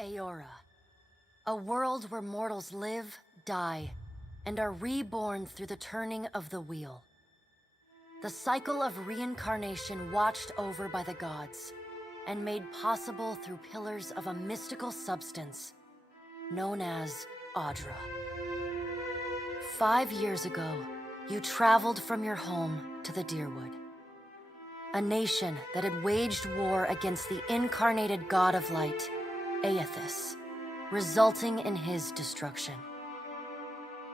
Aora, a world where mortals live, die, and are reborn through the turning of the wheel. The cycle of reincarnation watched over by the gods, and made possible through pillars of a mystical substance known as Audra. 5 years ago, you traveled from your home to the Deerwood, a nation that had waged war against the incarnated god of light, Aethys, resulting in his destruction.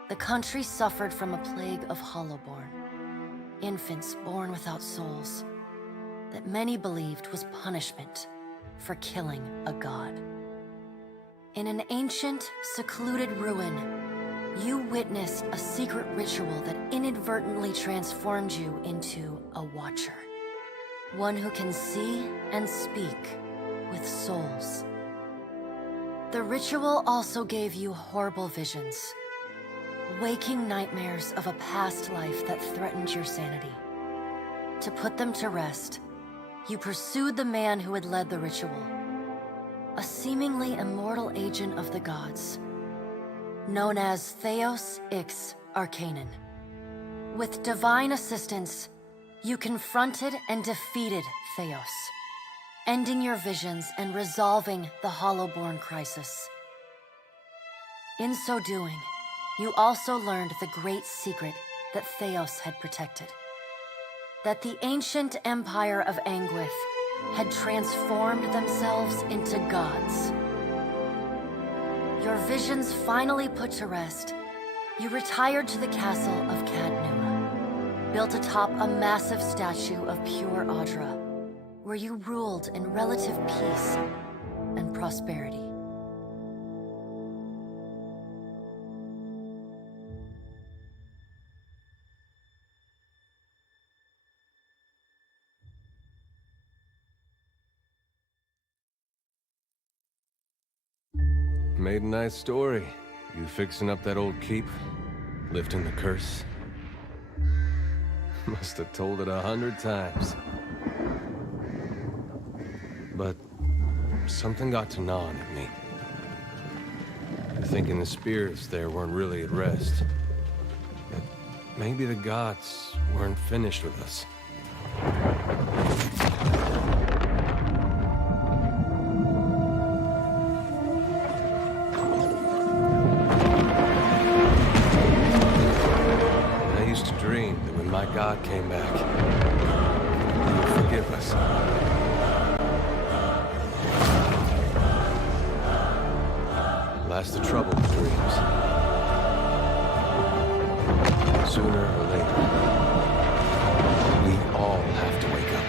The country suffered from a plague of hollowborn, infants born without souls, that many believed was punishment for killing a god. In an ancient, secluded ruin, you witnessed a secret ritual that inadvertently transformed you into a Watcher. One who can see and speak with souls. The ritual also gave you horrible visions, waking nightmares of a past life that threatened your sanity. To put them to rest, you pursued the man who had led the ritual, a seemingly immortal agent of the gods, known as Theos Ix Arcanon. With divine assistance, you confronted and defeated Theos, ending your visions and resolving the Hollowborn crisis. In so doing, you also learned the great secret that Theos had protected. That the ancient empire of Anguith had transformed themselves into gods. Your visions finally put to rest, you retired to the castle of Cadnua, built atop a massive statue of pure Audra, where you ruled in relative peace and prosperity. Made a nice story. You fixing up that old keep? Lifting the curse? Must have told it 100 times. But something got to gnawing at me. Thinking the spirits there weren't really at rest. That maybe the gods weren't finished with us. My God came back. He would forgive us. Last the trouble with dreams. Sooner or later, we all have to wake up.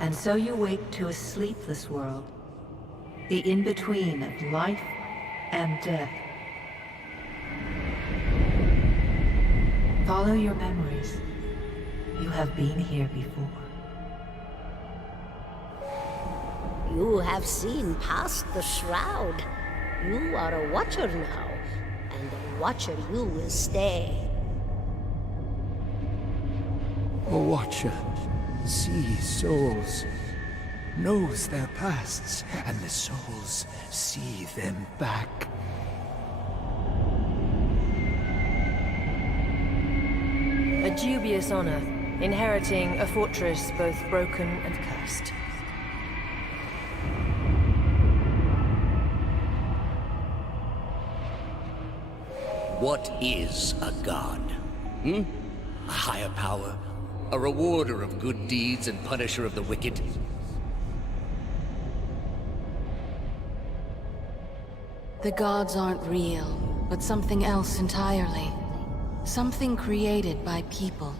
And so you wake to a sleepless world, the in-between of life and death. Follow your memories. You have been here before. You have seen past the shroud. You are a Watcher now, and a Watcher you will stay. A Watcher sees souls, knows their pasts, and the souls see them back. A dubious honor, inheriting a fortress both broken and cursed. What is a god? A higher power? A rewarder of good deeds and punisher of the wicked? The gods aren't real, but something else entirely. Something created by people.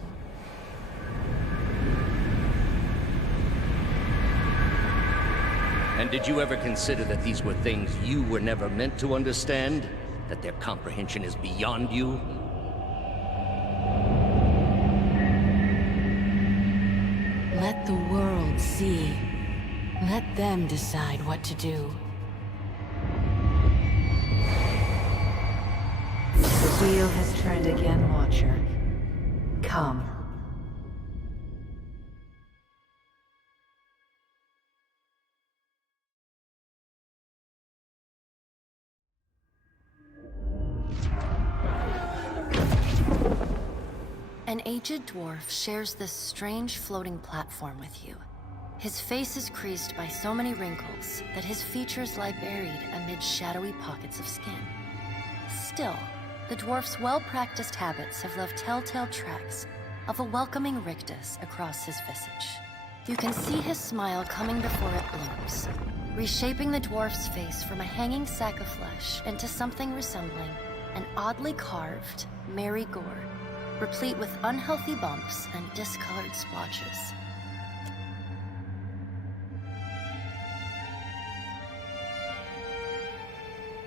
And did you ever consider that these were things you were never meant to understand? That their comprehension is beyond you? Let the world see. Let them decide what to do. The wheel has turned again, Watcher. Come. An aged dwarf shares this strange floating platform with you. His face is creased by so many wrinkles that his features lie buried amid shadowy pockets of skin. Still, the dwarf's well-practiced habits have left telltale tracks of a welcoming rictus across his visage. You can see his smile coming before it blooms, reshaping the dwarf's face from a hanging sack of flesh into something resembling an oddly carved, merry gourd, replete with unhealthy bumps and discolored splotches.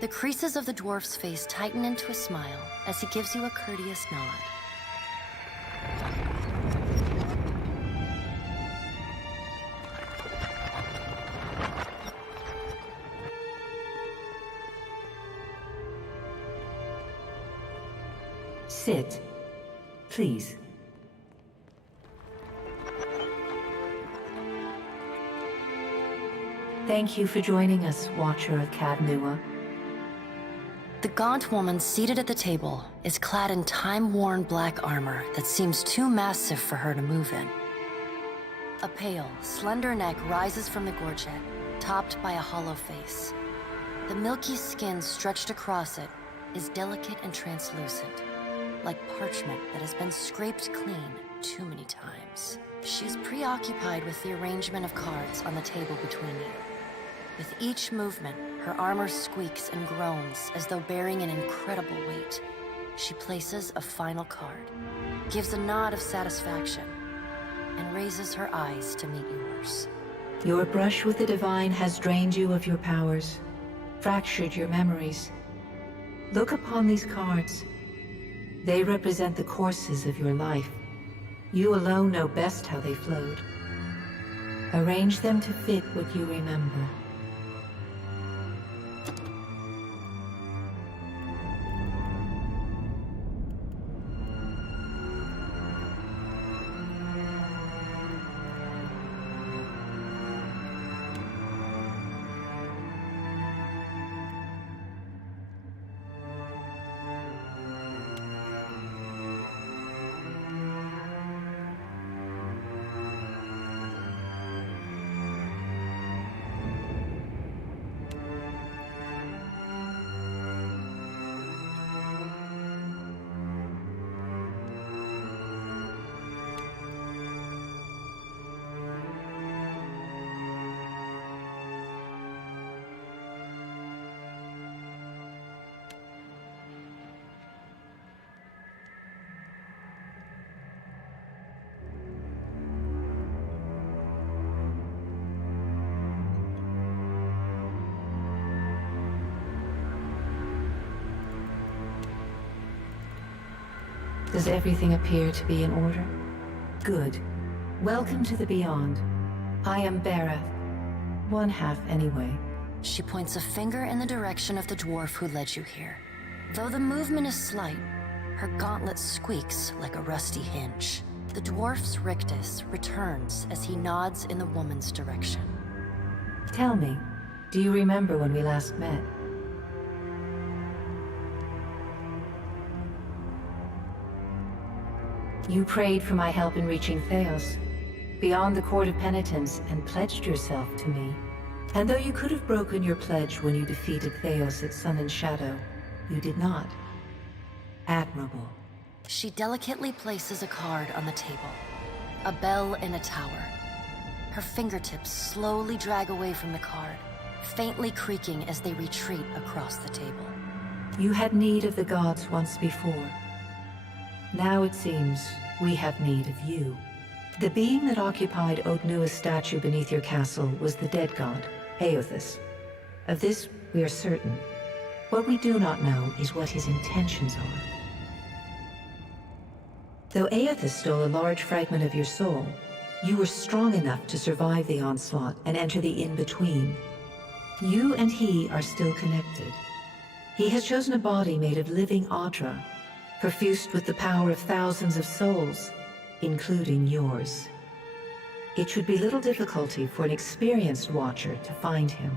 The creases of the dwarf's face tighten into a smile as he gives you a courteous nod. Sit. Please. Thank you for joining us, Watcher of Cadnua. The gaunt woman seated at the table is clad in time-worn black armor that seems too massive for her to move in. A pale, slender neck rises from the gorget, topped by a hollow face. The milky skin stretched across it is delicate and translucent, like parchment that has been scraped clean too many times. She is preoccupied with the arrangement of cards on the table between you. With each movement, her armor squeaks and groans as though bearing an incredible weight. She places a final card, gives a nod of satisfaction, and raises her eyes to meet yours. Your brush with the divine has drained you of your powers, fractured your memories. Look upon these cards. They represent the courses of your life. You alone know best how they flowed. Arrange them to fit what you remember. Does everything appear to be in order? Good. Welcome to the Beyond. I am Barath. One half, anyway. She points a finger in the direction of the dwarf who led you here. Though the movement is slight, her gauntlet squeaks like a rusty hinge. The dwarf's rictus returns as he nods in the woman's direction. Tell me, do you remember when we last met? You prayed for my help in reaching Theos, beyond the Court of Penitence, and pledged yourself to me. And though you could have broken your pledge when you defeated Theos at Sun and Shadow, you did not. Admirable. She delicately places a card on the table. A bell in a tower. Her fingertips slowly drag away from the card, faintly creaking as they retreat across the table. You had need of the gods once before. Now it seems we have need of you. The being that occupied Odnua's statue beneath your castle was the dead god, Aothus. Of this we are certain. What we do not know is what his intentions are. Though Aethys stole a large fragment of your soul, you were strong enough to survive the onslaught and enter the in-between. You and he are still connected. He has chosen a body made of living Audra, perfused with the power of thousands of souls, including yours. It should be little difficulty for an experienced watcher to find him.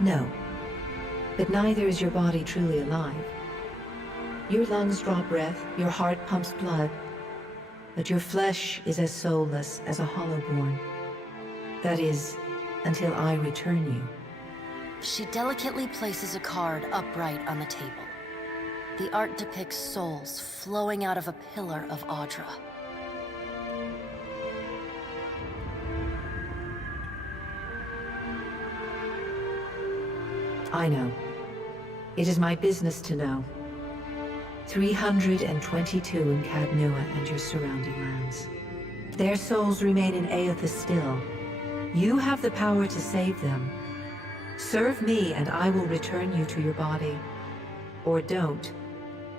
No, but neither is your body truly alive. Your lungs draw breath, your heart pumps blood, but your flesh is as soulless as a hollowborn. That is, until I return you. She delicately places a card upright on the table. The art depicts souls flowing out of a pillar of Audra. I know. It is my business to know. 322 in Cadnua and your surrounding lands. Their souls remain in Aethys still. You have the power to save them. Serve me and I will return you to your body. Or don't,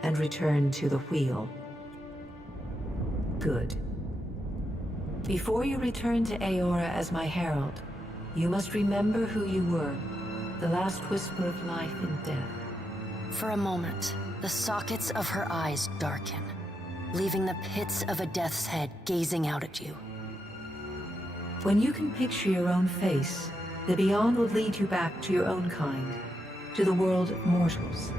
and return to the wheel. Good. Before you return to Aora as my herald, you must remember who you were. The last whisper of life and death. For a moment, the sockets of her eyes darken, leaving the pits of a death's head gazing out at you. When you can picture your own face, the Beyond will lead you back to your own kind, to the world of mortals.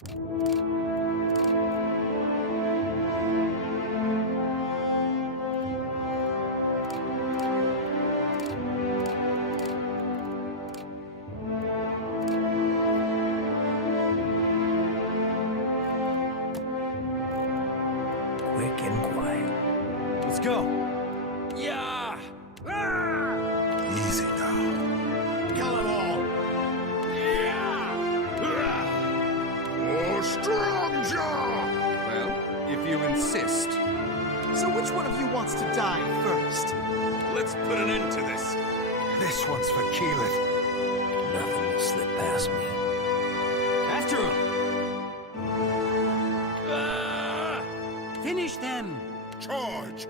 Quick and quiet. Let's go. Yeah! Easy now. Kill them all! For strong jaw! Well, if you insist. So which one of you wants to die first? Let's put an end to this. This one's for Keelan. Nothing will slip past me. After him! Finish them! Charge!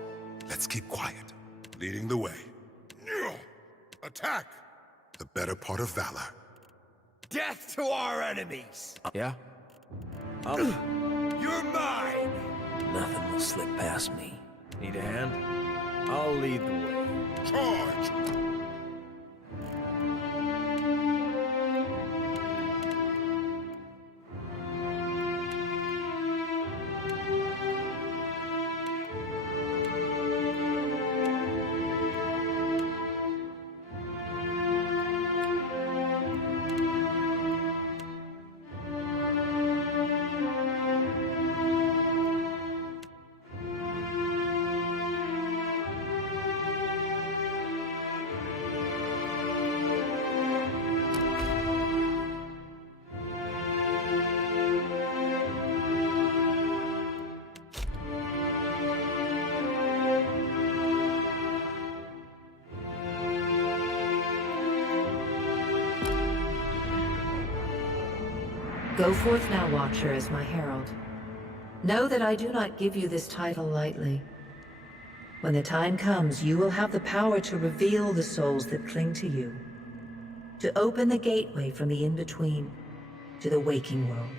Let's keep quiet. Leading the way. Attack! The better part of valor. Death to our enemies! Yeah? You're mine! Nothing will slip past me. Need a hand? I'll lead the way. Charge! Go forth now, Watcher, as my herald. Know that I do not give you this title lightly. When the time comes, you will have the power to reveal the souls that cling to you, to open the gateway from the in-between to the waking world.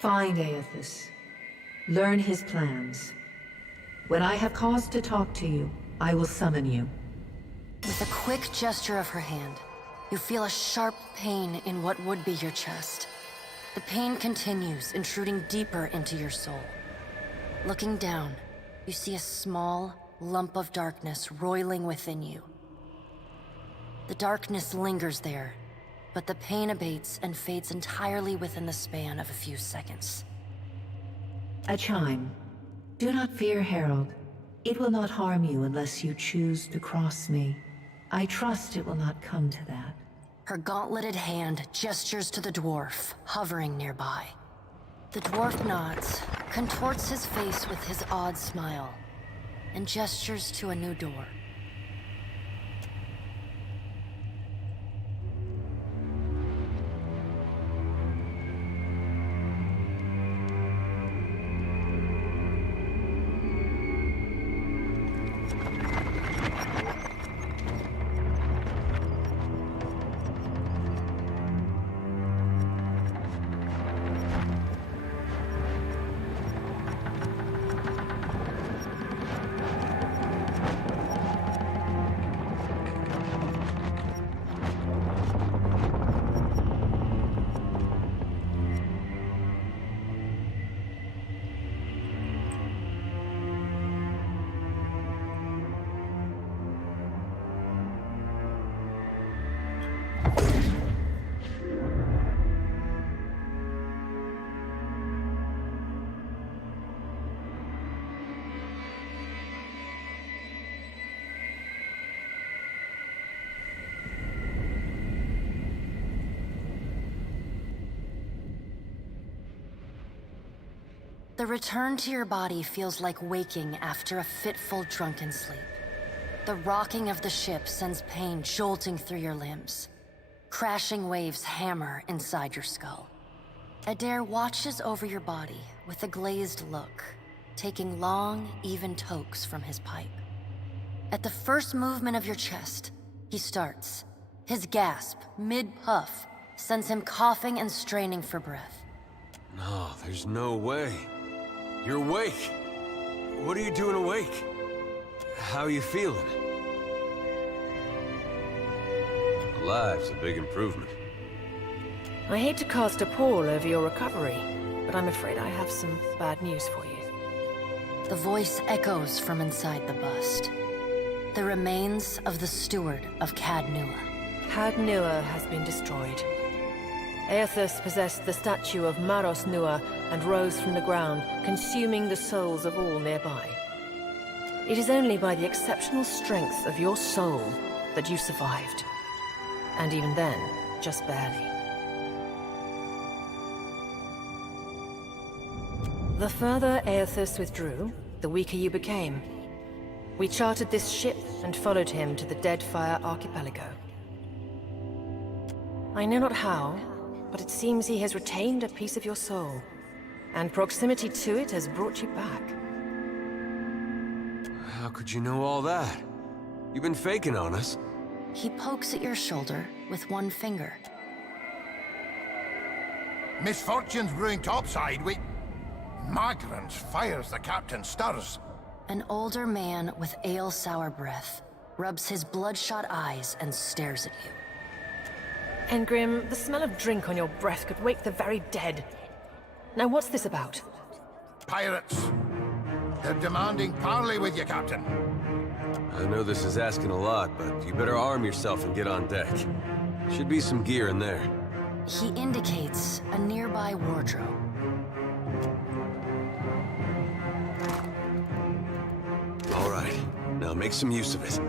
Find Aethys. Learn his plans. When I have cause to talk to you, I will summon you. With a quick gesture of her hand, you feel a sharp pain in what would be your chest. The pain continues, intruding deeper into your soul. Looking down, you see a small lump of darkness roiling within you. The darkness lingers there, but the pain abates and fades entirely within the span of a few seconds. A chime. Do not fear, Herald. It will not harm you unless you choose to cross me. I trust it will not come to that. Her gauntleted hand gestures to the dwarf, hovering nearby. The dwarf nods, contorts his face with his odd smile, and gestures to a new door. The return to your body feels like waking after a fitful drunken sleep. The rocking of the ship sends pain jolting through your limbs. Crashing waves hammer inside your skull. Adair watches over your body with a glazed look, taking long, even tokes from his pipe. At the first movement of your chest, he starts. His gasp, mid-puff, sends him coughing and straining for breath. No, there's no way. You're awake. What are you doing awake? How are you feeling? Alive's a big improvement. I hate to cast a pall over your recovery, but I'm afraid I have some bad news for you. The voice echoes from inside the bust. The remains of the steward of Cad Nua. Cad Nua has been destroyed. Aethys possessed the statue of Maros Nua and rose from the ground, consuming the souls of all nearby. It is only by the exceptional strength of your soul that you survived. And even then, just barely. The further Aethys withdrew, the weaker you became. We chartered this ship and followed him to the Deadfire archipelago. I know not how, but it seems he has retained a piece of your soul, and proximity to it has brought you back. How could you know all that? You've been faking on us. He pokes at your shoulder with one finger. Misfortune's brewing topside. Magrant fires, the captain stirs. An older man with ale-sour breath rubs his bloodshot eyes and stares at you. Engrim, the smell of drink on your breath could wake the very dead. Now what's this about? Pirates. They're demanding parley with you, Captain. I know this is asking a lot, but you better arm yourself and get on deck. Should be some gear in there. He indicates a nearby wardrobe. All right, now make some use of it.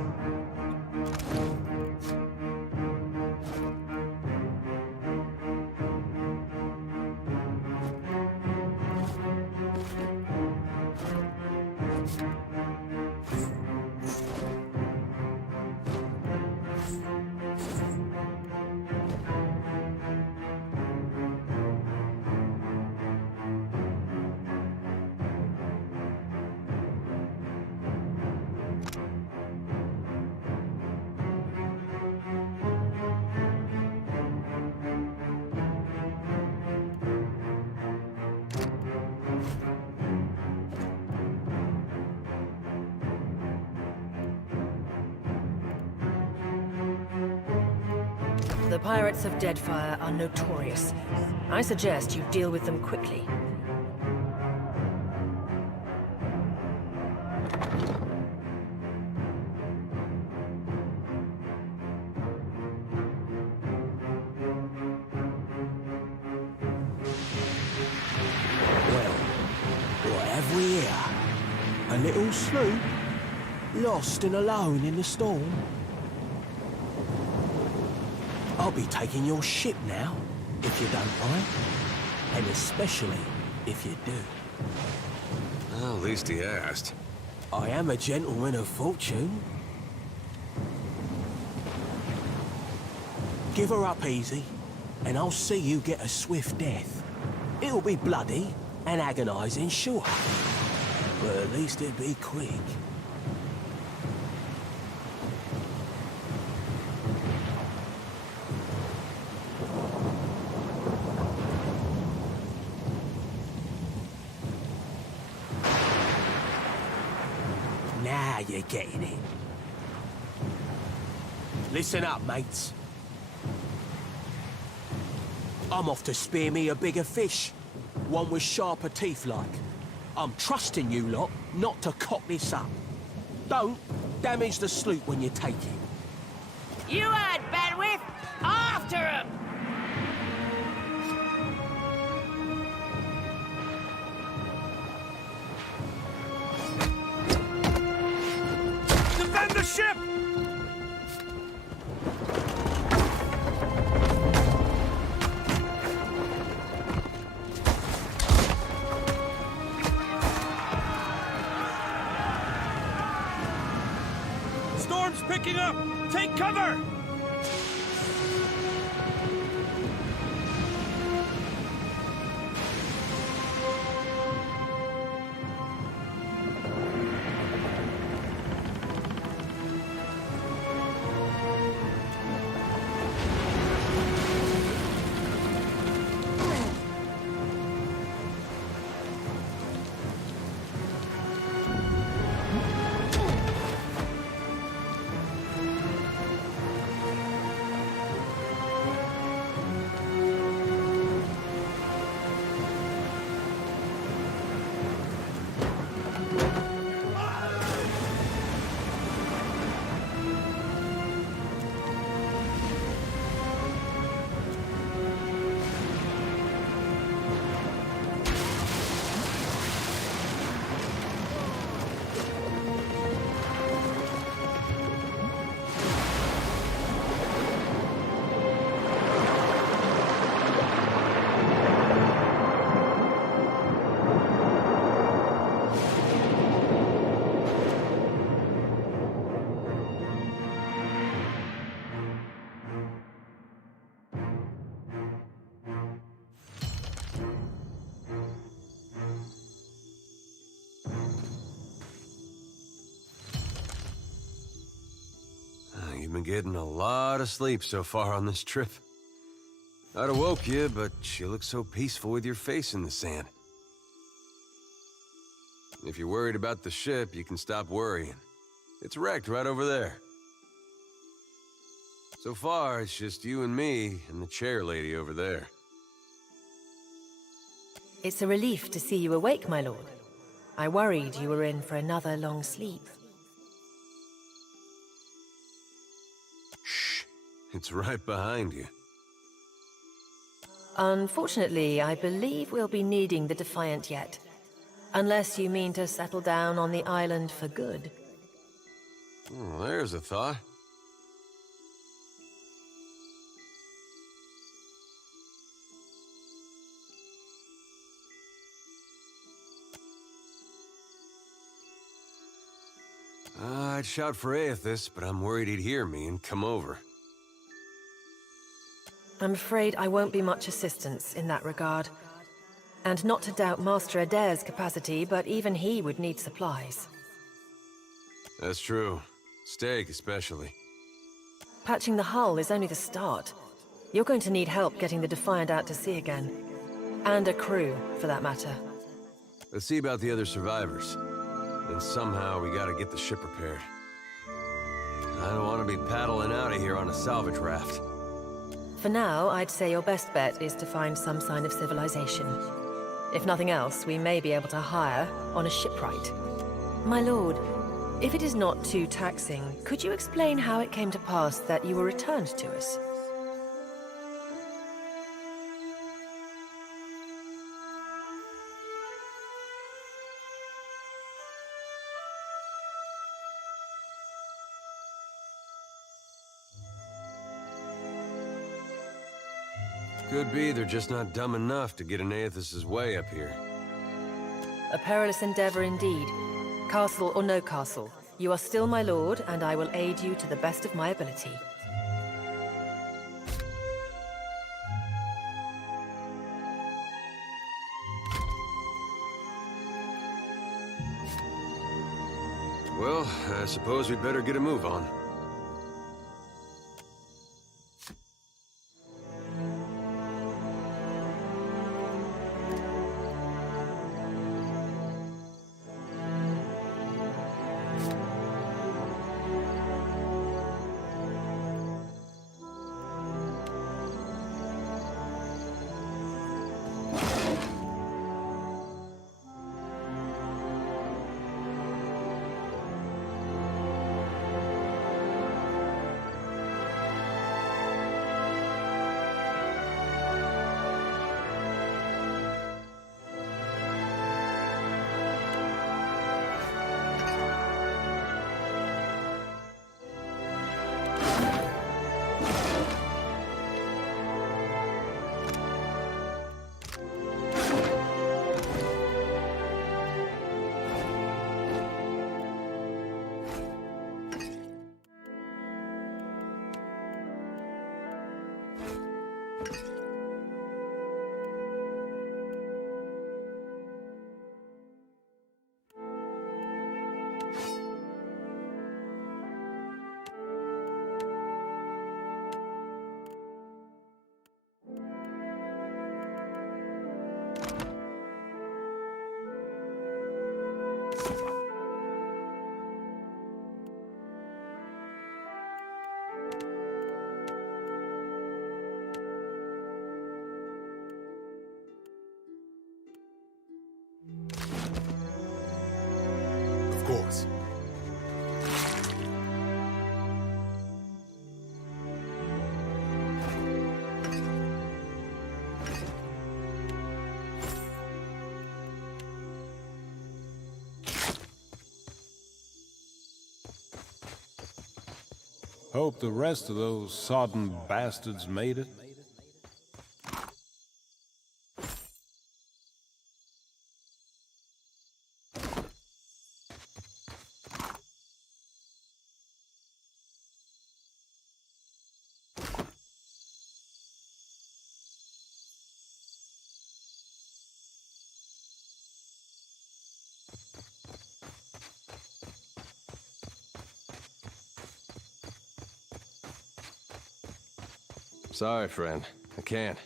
The pirates of Deadfire are notorious. I suggest you deal with them quickly. Well, what have we here? A little sloop? Lost and alone in the storm? I'll be taking your ship now, if you don't mind. And especially if you do. Well, at least he asked. I am a gentleman of fortune. Give her up easy, and I'll see you get a swift death. It'll be bloody and agonizing, sure. But at least it'll be quick. Now you're getting it. Listen up, mates. I'm off to spear me a bigger fish. One with sharper teeth like. I'm trusting you lot not to cock this up. Don't damage the sloop when you take it. You had bandwidth! After him! Defend the ship! Storm's picking up! Take cover! getting a lot of sleep so far on this trip. I'd have woke you, but you look so peaceful with your face in the sand. If you're worried about the ship, you can stop worrying. It's wrecked right over there. So far, it's just you and me and the chair lady over there. It's a relief to see you awake, my lord. I worried you were in for another long sleep. Shh. It's right behind you. Unfortunately, I believe we'll be needing the Defiant yet. Unless you mean to settle down on the island for good. Oh, there's a thought. I'd shout for Aethys, but I'm worried he'd hear me and come over. I'm afraid I won't be much assistance in that regard. And not to doubt Master Adair's capacity, but even he would need supplies. That's true. Steak, especially. Patching the hull is only the start. You're going to need help getting the Defiant out to sea again. And a crew, for that matter. Let's see about the other survivors. And somehow we gotta get the ship repaired. I don't want to be paddling out of here on a salvage raft. For now, I'd say your best bet is to find some sign of civilization. If nothing else, we may be able to hire on a shipwright. My lord, if it is not too taxing, could you explain how it came to pass that you were returned to us? Could be they're just not dumb enough to get in Aethys' way up here. A perilous endeavor indeed. Castle or no castle, you are still my lord, and I will aid you to the best of my ability. Well, I suppose we'd better get a move on. Of course. Hope the rest of those sodden bastards made it. Sorry, friend. I can't.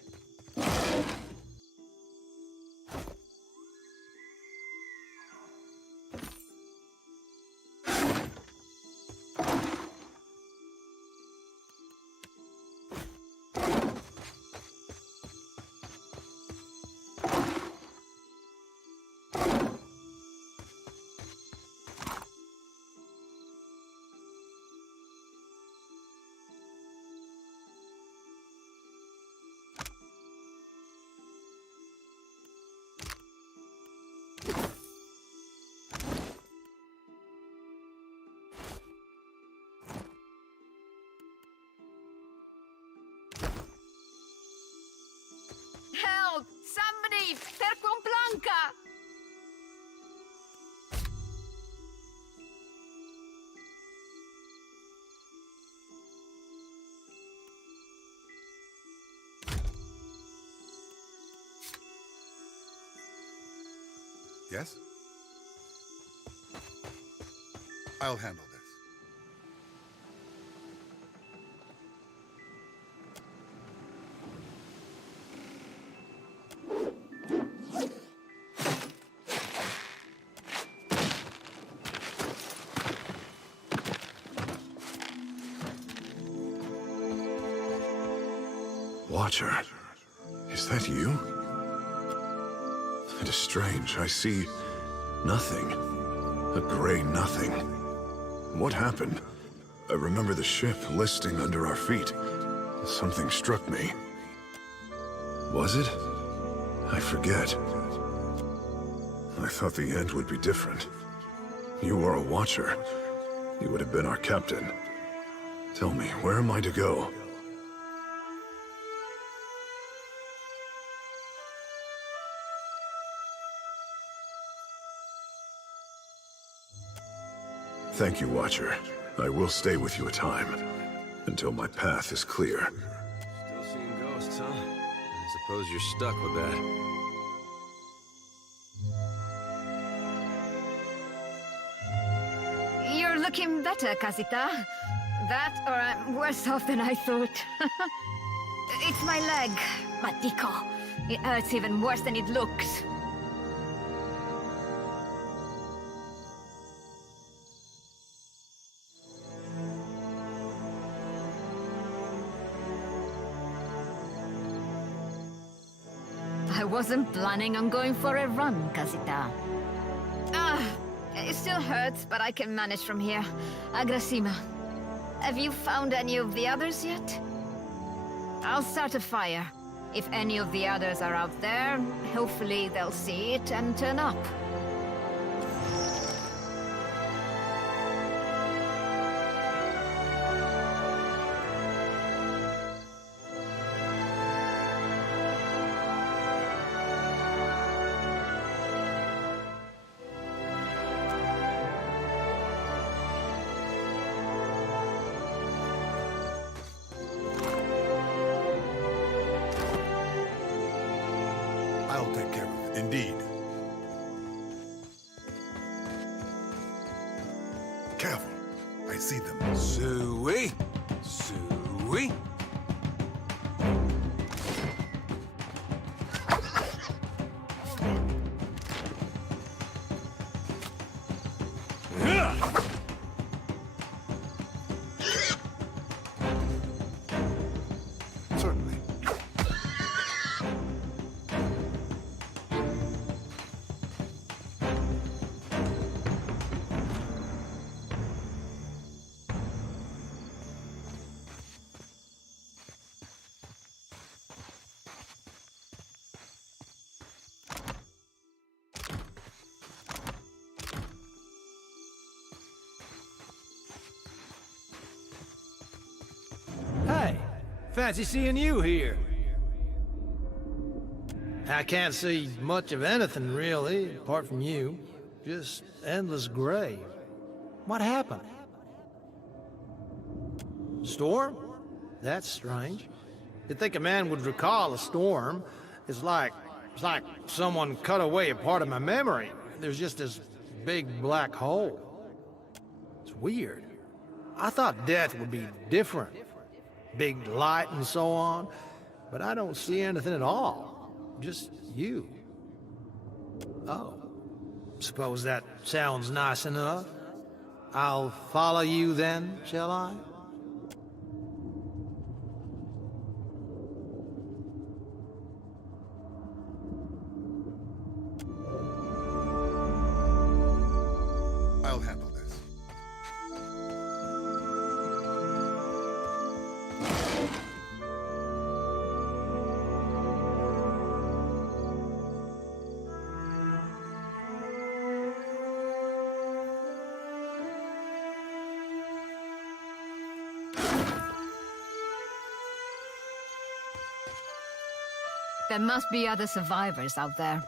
Help! Somebody! Per con Blanca! Yes? I'll handle this. Watcher, is that you? It is strange. I see nothing. A gray nothing. What happened? I remember the ship listing under our feet. Something struck me. Was it? I forget. I thought the end would be different. You were a Watcher. You would have been our captain. Tell me, where am I to go? Thank you, Watcher. I will stay with you a time, until my path is clear. Still seeing ghosts, huh? I suppose you're stuck with that. You're looking better, Casita. That, or I'm worse off than I thought. It's my leg, Matico. It hurts even worse than it looks. I wasn't planning on going for a run, Casita. It still hurts, but I can manage from here. Agrasima, have you found any of the others yet? I'll start a fire. If any of the others are out there, hopefully they'll see it and turn up. I'll take care of it, indeed. Careful. I see them. Suey! Suey! Certainly. Hey, fancy seeing you here. I can't see much of anything, really, apart from you. Just endless gray. What happened? Storm? That's strange. You'd think a man would recall a storm. It's like someone cut away a part of my memory. There's just this big black hole. It's weird. I thought death would be different. big light and so on, but I don't see anything at all. Just you. Oh. Suppose that sounds nice enough. I'll follow you then, shall I? I'll handle this. There must be other survivors out there.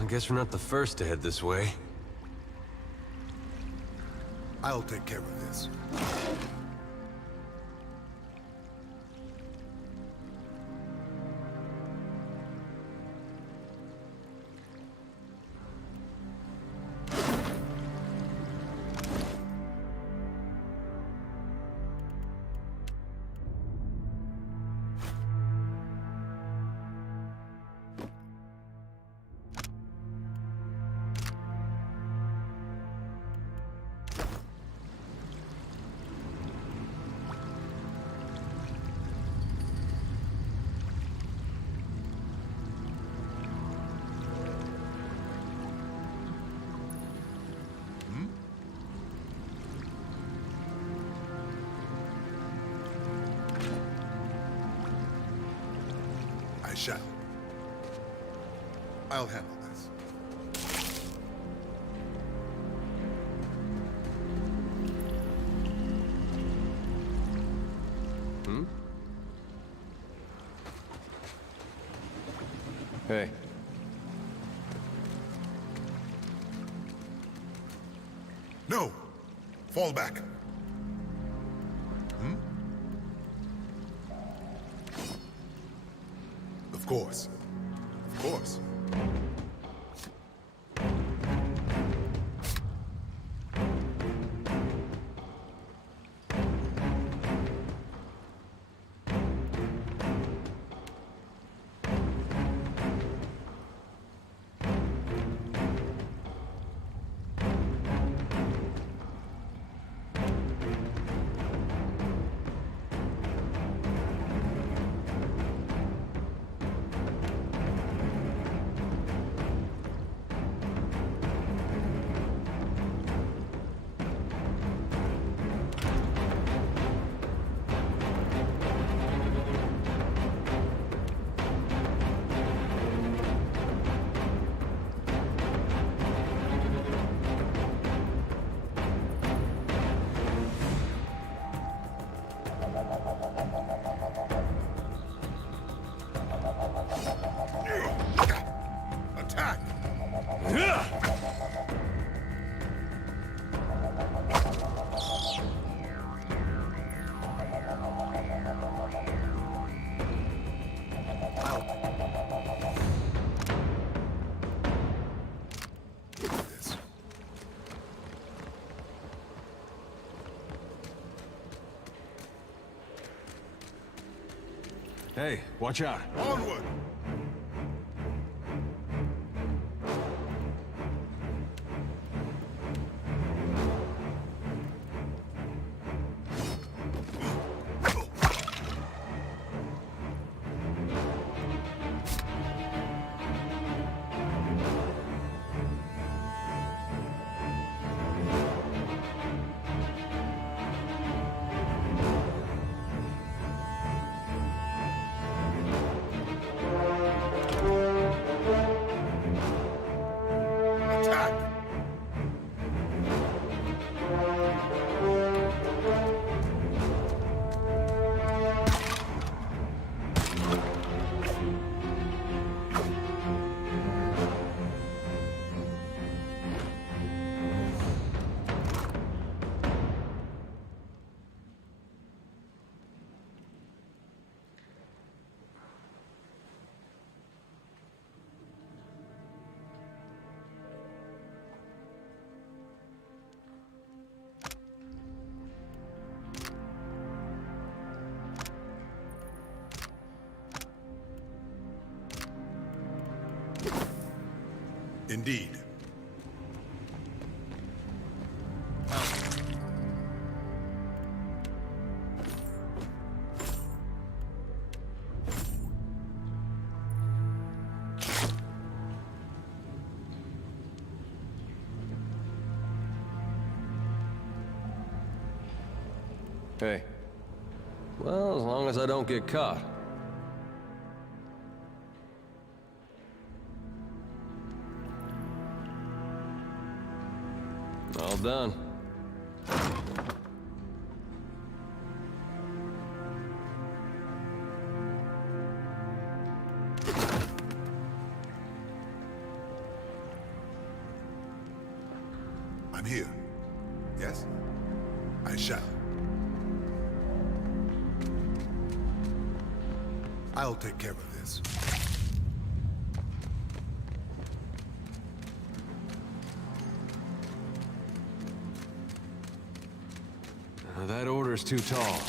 I guess we're not the first to head this way. I'll take care of this. I shall. I'll handle this. Hey. No! Fall back. Of course. Of course. Hey, watch out. Onward! Attack! Indeed. Hey. Well, as long as I don't get caught. All done. I'm here. Yes? I shall. I'll take care of this. That order's too tall.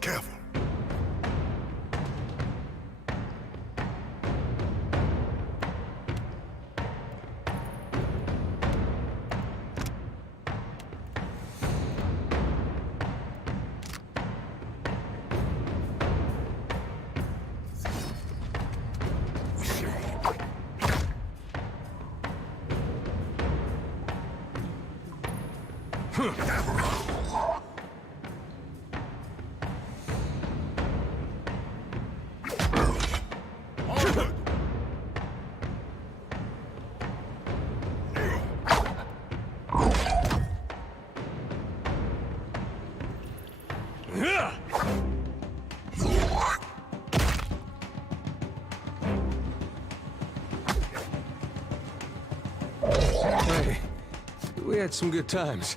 Careful. Hey, we had some good times.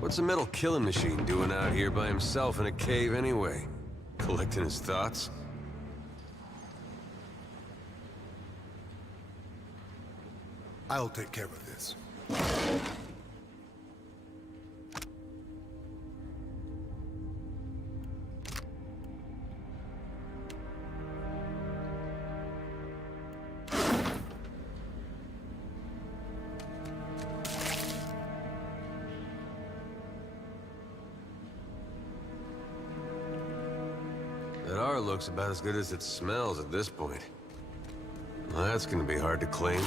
What's a metal killing machine doing out here by himself in a cave anyway? Collecting his thoughts? I'll take care of this. That R looks about as good as it smells at this point. Well, that's gonna be hard to clean.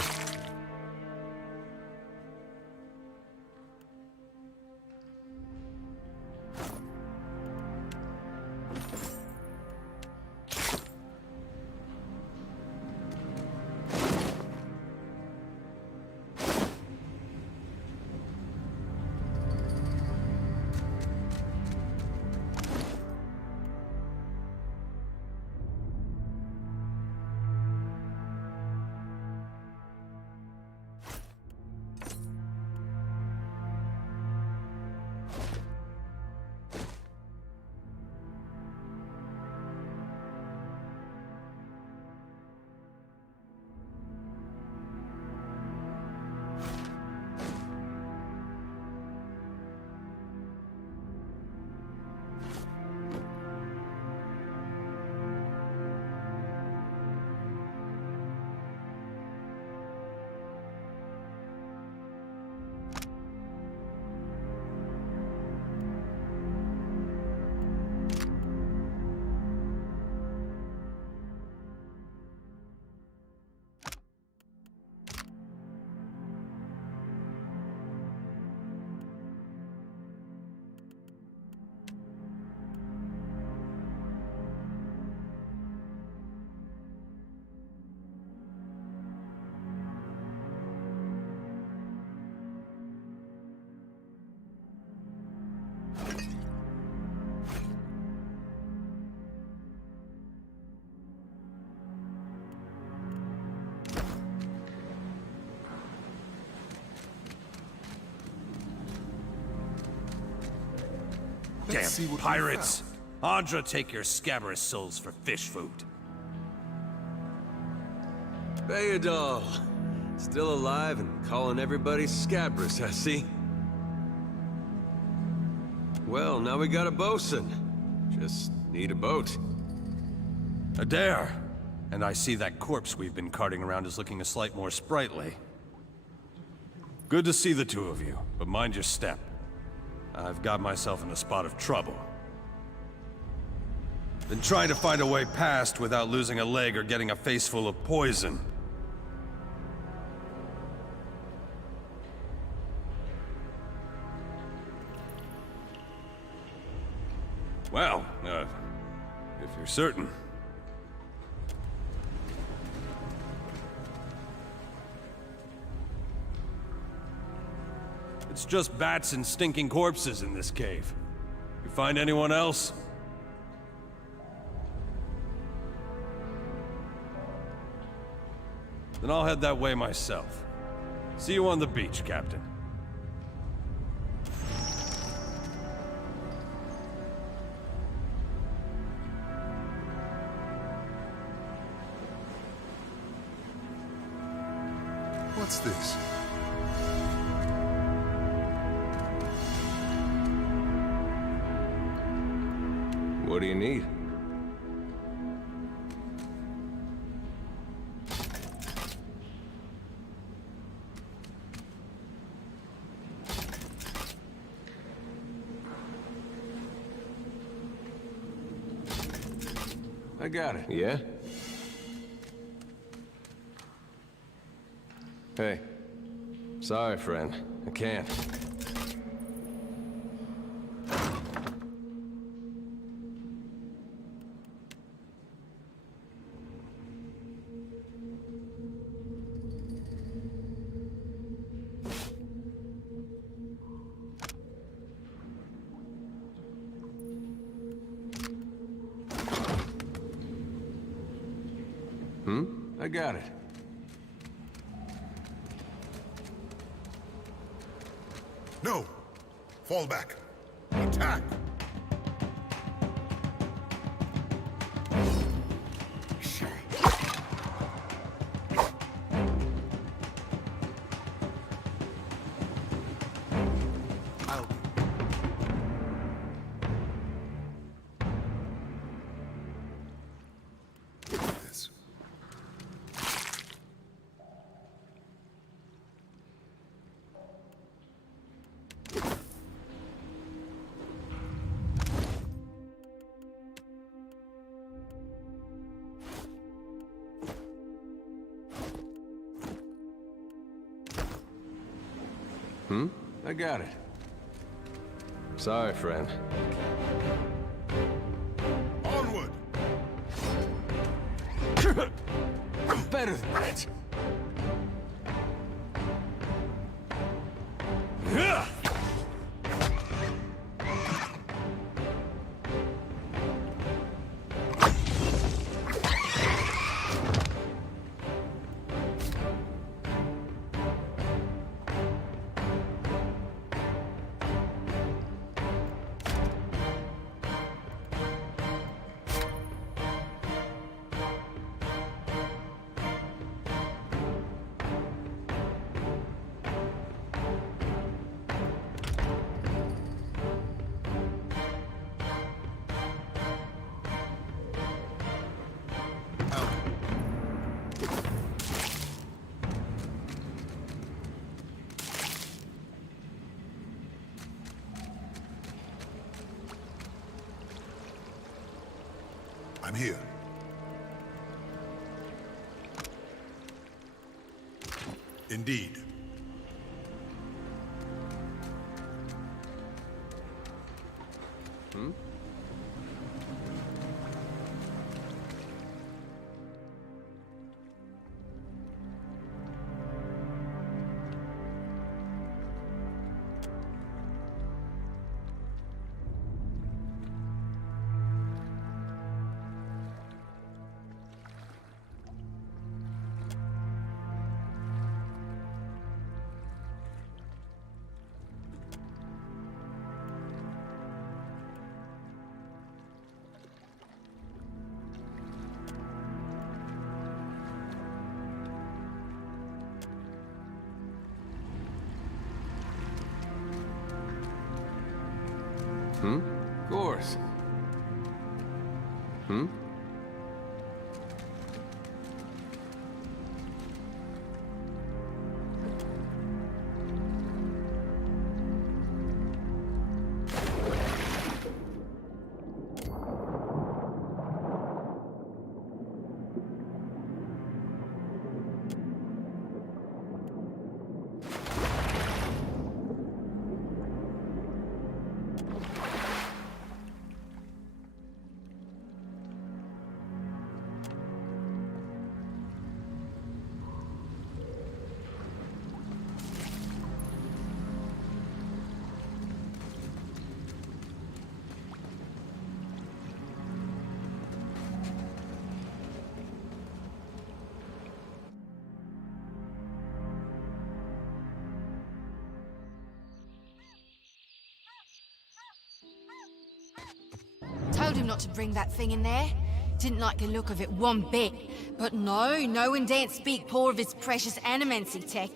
See what pirates! Andra, take your scabrous souls for fish food. Bayadol. Still alive and calling everybody scabrous, I see. Well, now we got a bosun. Just need a boat. Adair! And I see that corpse we've been carting around is looking a slight more sprightly. Good to see the two of you, but mind your step. I've got myself in a spot of trouble. Been trying to find a way past without losing a leg or getting a face full of poison. Well, if you're certain. It's just bats and stinking corpses in this cave. You find anyone else? Then I'll head that way myself. See you on the beach, Captain. What's this? What do you need? I got it. Yeah? Hey. Sorry, friend. I can't. I got it. No! Fall back! Attack! I got it. Sorry, friend. Onward! I'm better than that. I'm here. Indeed. Of course. Told him not to bring that thing in there. Didn't like the look of it one bit. But no one daren't speak poor of his precious animancy tech.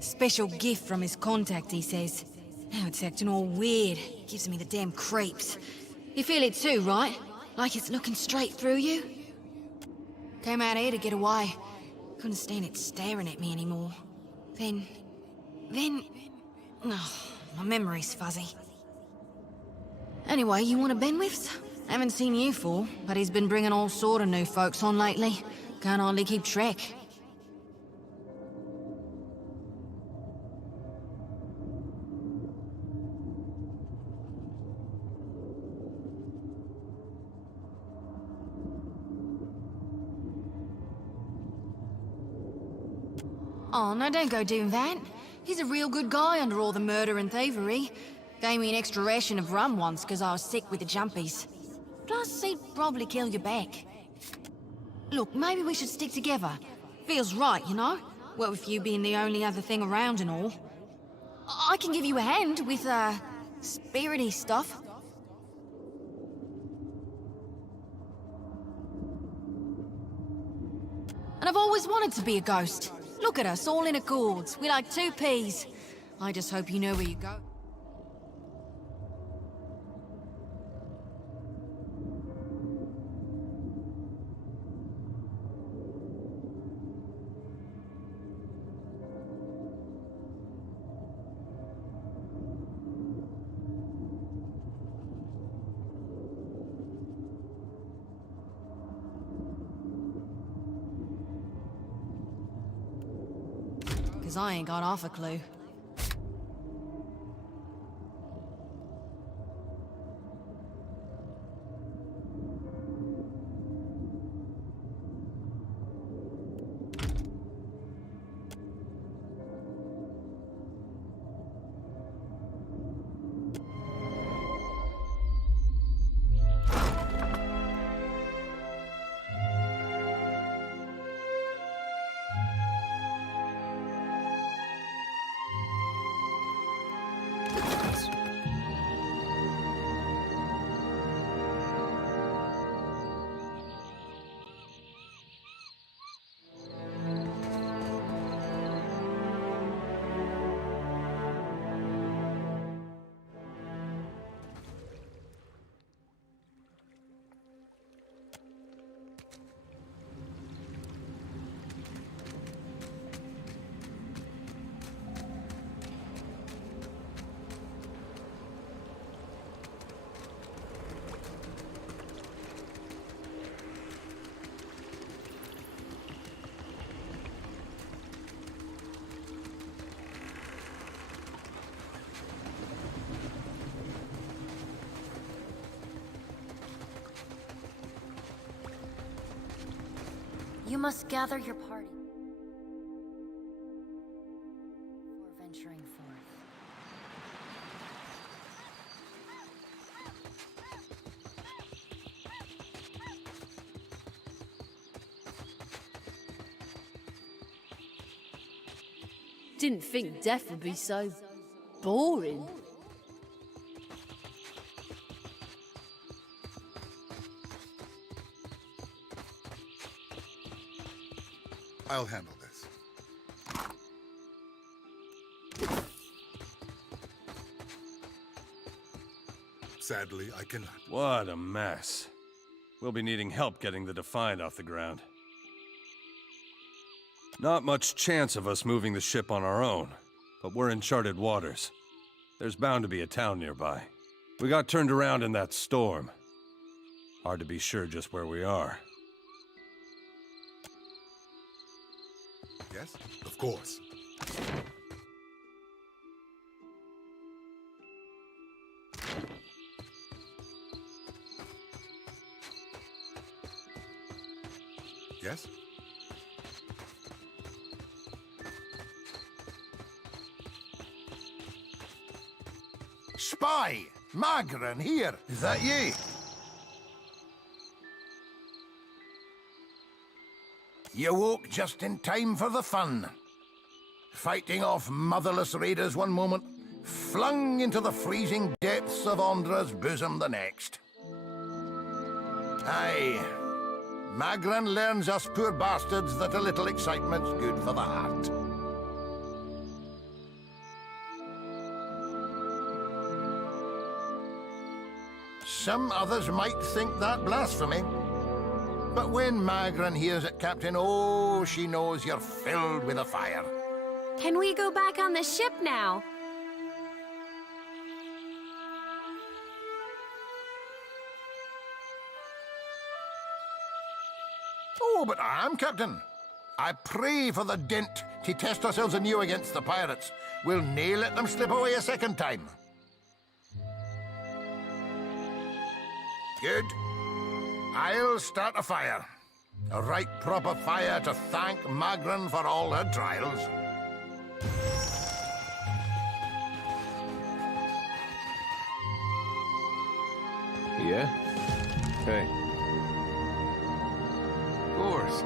Special gift from his contact, he says. Now it's acting all weird. Gives me the damn creeps. You feel it too, right? Like it's looking straight through you? Came out here to get away. Couldn't stand it staring at me anymore. Then... Oh, my memory's fuzzy. Anyway, you want a Benwith's? Haven't seen you for, but he's been bringing all sort of new folks on lately. Can't hardly keep track. Oh, no, don't go doing that. He's a real good guy under all the murder and thievery. Gave me an extra ration of rum once because I was sick with the jumpies. Plus, he'd probably kill you back. Look, maybe we should stick together. Feels right, you know? Well, with you being the only other thing around and all. I can give you a hand with, spirity stuff. And I've always wanted to be a ghost. Look at us, all in accords. We're like two peas. I just hope you know where you go. Because I ain't got half a clue. You must gather your party before venturing forth. Didn't think death would be so boring. I'll handle this. Sadly, I cannot. What a mess. We'll be needing help getting the Defiant off the ground. Not much chance of us moving the ship on our own, but we're in charted waters. There's bound to be a town nearby. We got turned around in that storm. Hard to be sure just where we are. Yes? Of course. Yes? Spy! Magran here! Is that ye? You woke just in time for the fun. Fighting off motherless raiders one moment, flung into the freezing depths of Ondra's bosom the next. Aye. Magran learns us poor bastards that a little excitement's good for the heart. Some others might think that blasphemy. But when Magran hears it, Captain, oh, she knows you're filled with a fire. Can we go back on the ship now? Oh, but I am, Captain. I pray for the dint to test ourselves anew against the pirates. We'll nae let them slip away a second time. Good. I'll start a fire. A right proper fire to thank Magran for all her trials. Yeah? Hey. Of course.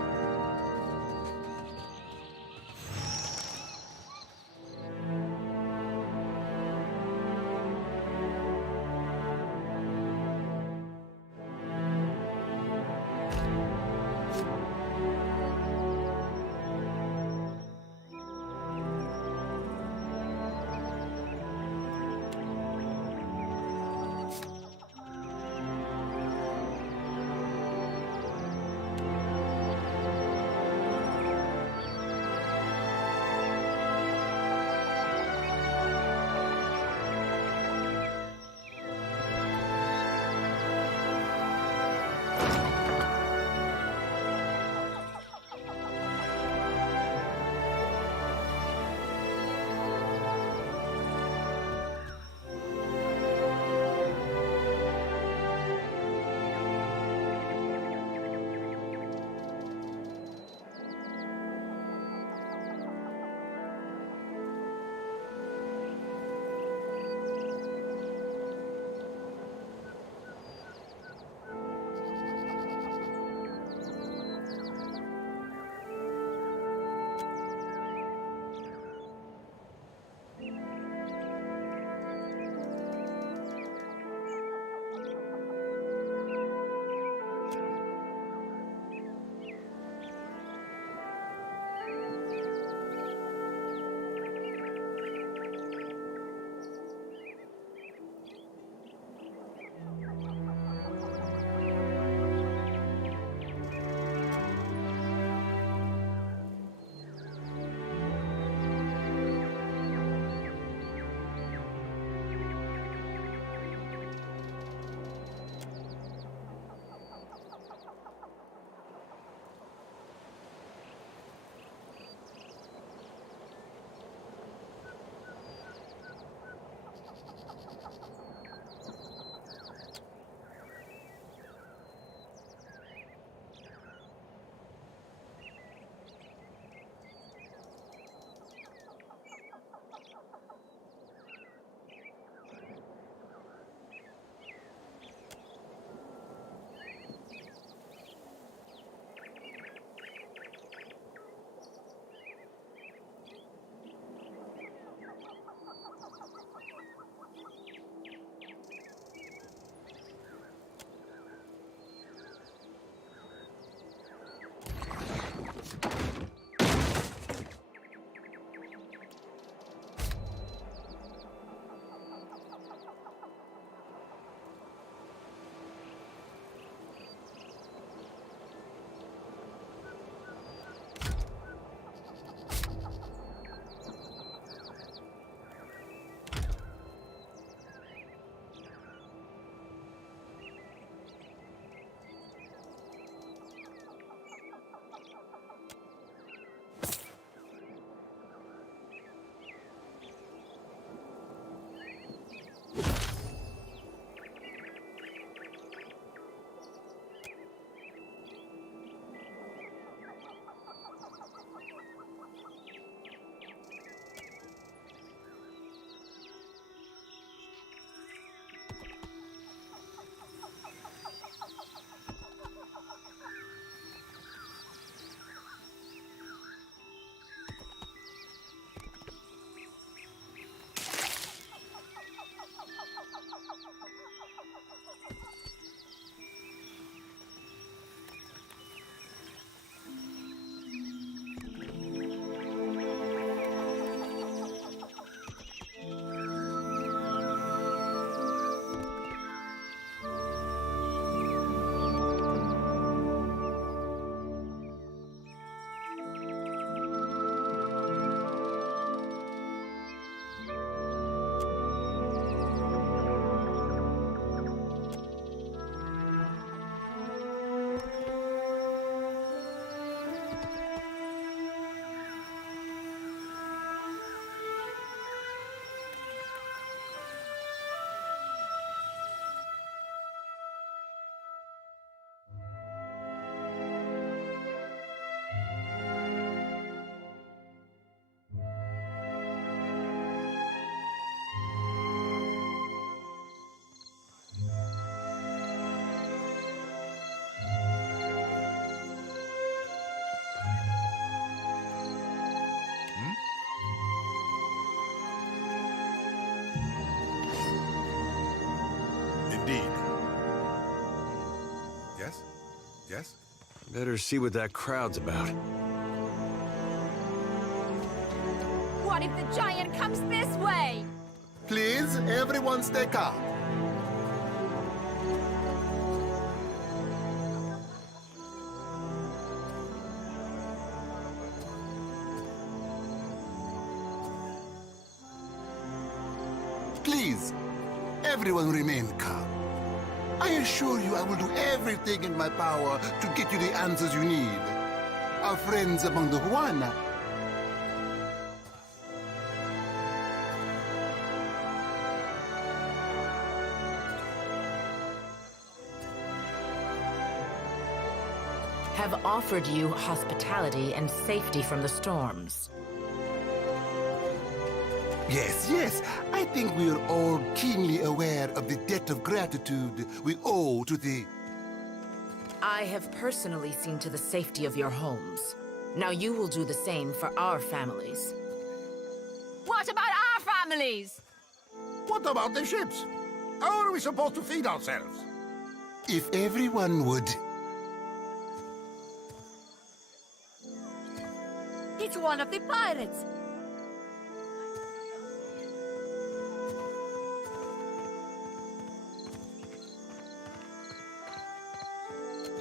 Yes? Better see what that crowd's about. What if the giant comes this way? Please, everyone stay calm. Please, everyone remain calm. I assure you I will do everything in my power to get you the answers you need. Our friends among the Huana. Have offered you hospitality and safety from the storms. Yes, yes. I think we are all keenly aware of the debt of gratitude we owe to the... I have personally seen to the safety of your homes. Now you will do the same for our families. What about our families? What about the ships? How are we supposed to feed ourselves? If everyone would... It's one of the pirates.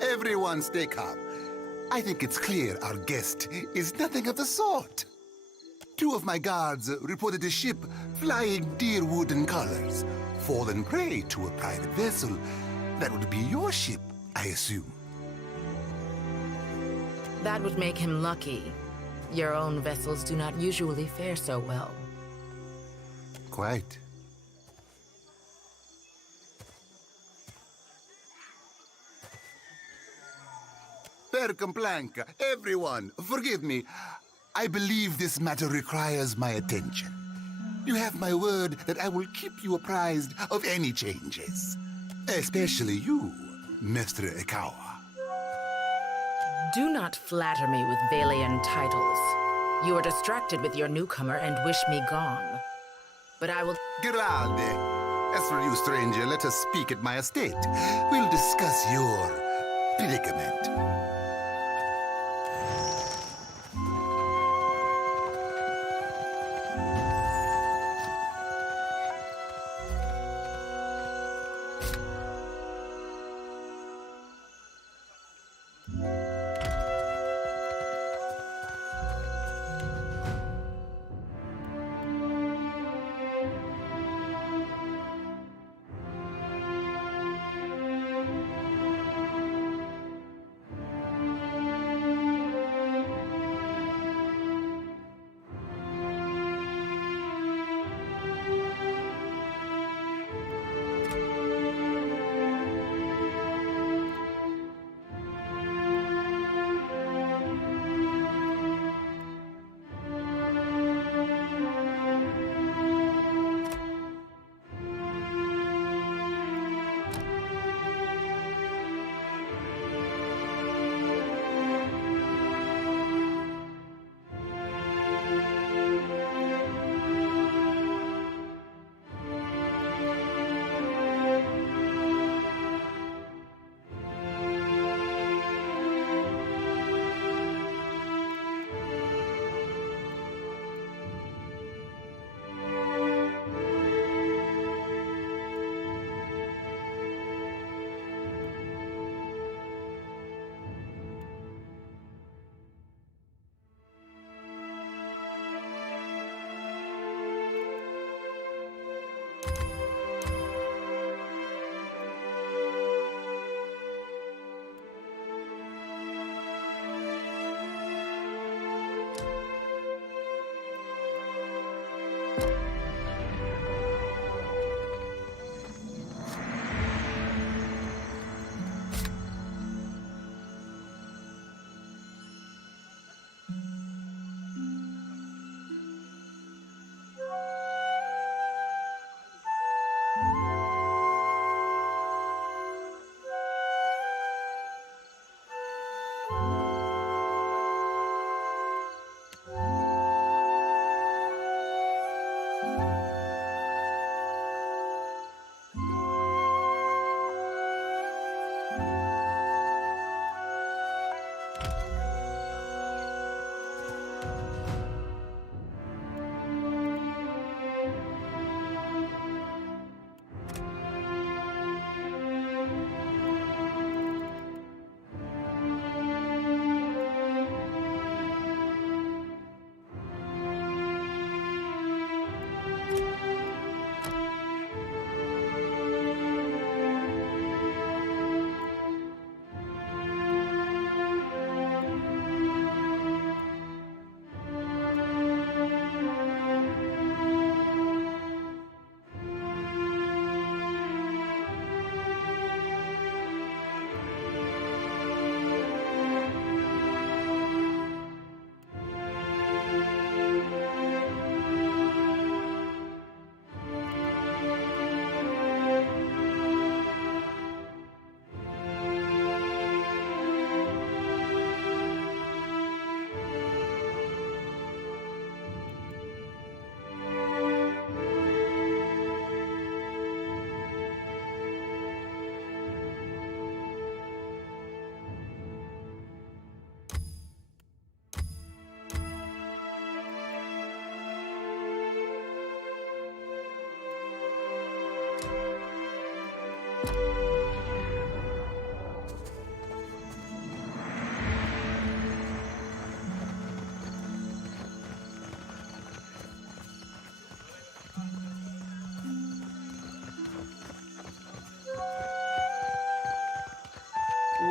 Everyone stay calm. I think it's clear our guest is nothing of the sort. 2 of my guards reported a ship flying deer wooden colors, fallen prey to a private vessel. That would be your ship, I assume. That would make him lucky. Your own vessels do not usually fare so well. Quite. Per complanca, everyone, forgive me. I believe this matter requires my attention. You have my word that I will keep you apprised of any changes. Especially you, Mr. Ikawa. Do not flatter me with Valian titles. You are distracted with your newcomer and wish me gone. But I will... Grande. As for you, stranger, let us speak at my estate. We'll discuss your predicament.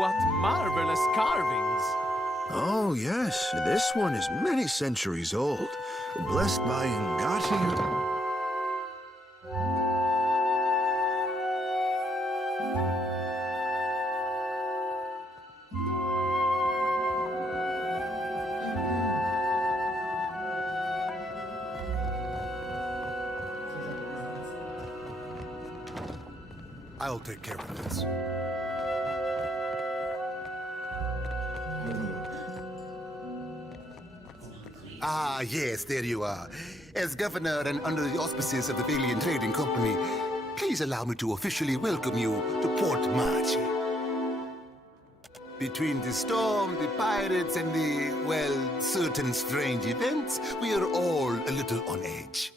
what marvelous carvings. Oh, yes. This one is many centuries old. Blessed by Ngati. I'll take care of this. Ah, yes, there you are. As governor and under the auspices of the Valian Trading Company, please allow me to officially welcome you to Port March. Between the storm, the pirates, and the, well, certain strange events, we are all a little on edge.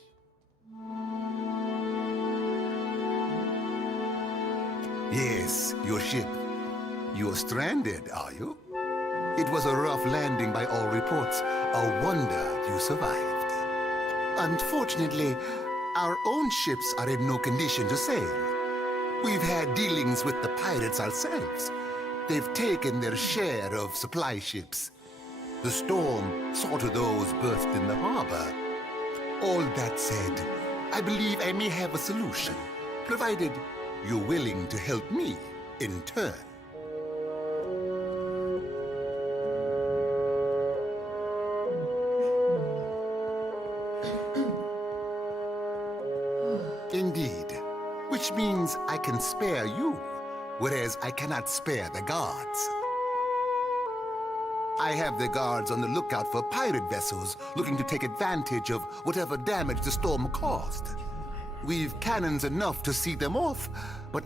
Yes, your ship. You're stranded, are you? It was a rough landing by all reports. A wonder you survived. Unfortunately, our own ships are in no condition to sail. We've had dealings with the pirates ourselves. They've taken their share of supply ships. The storm saw to those berthed in the harbor. All that said, I believe I may have a solution, provided you're willing to help me in turn. Indeed, which means I can spare you, whereas I cannot spare the guards. I have the guards on the lookout for pirate vessels looking to take advantage of whatever damage the storm caused. We've cannons enough to see them off, but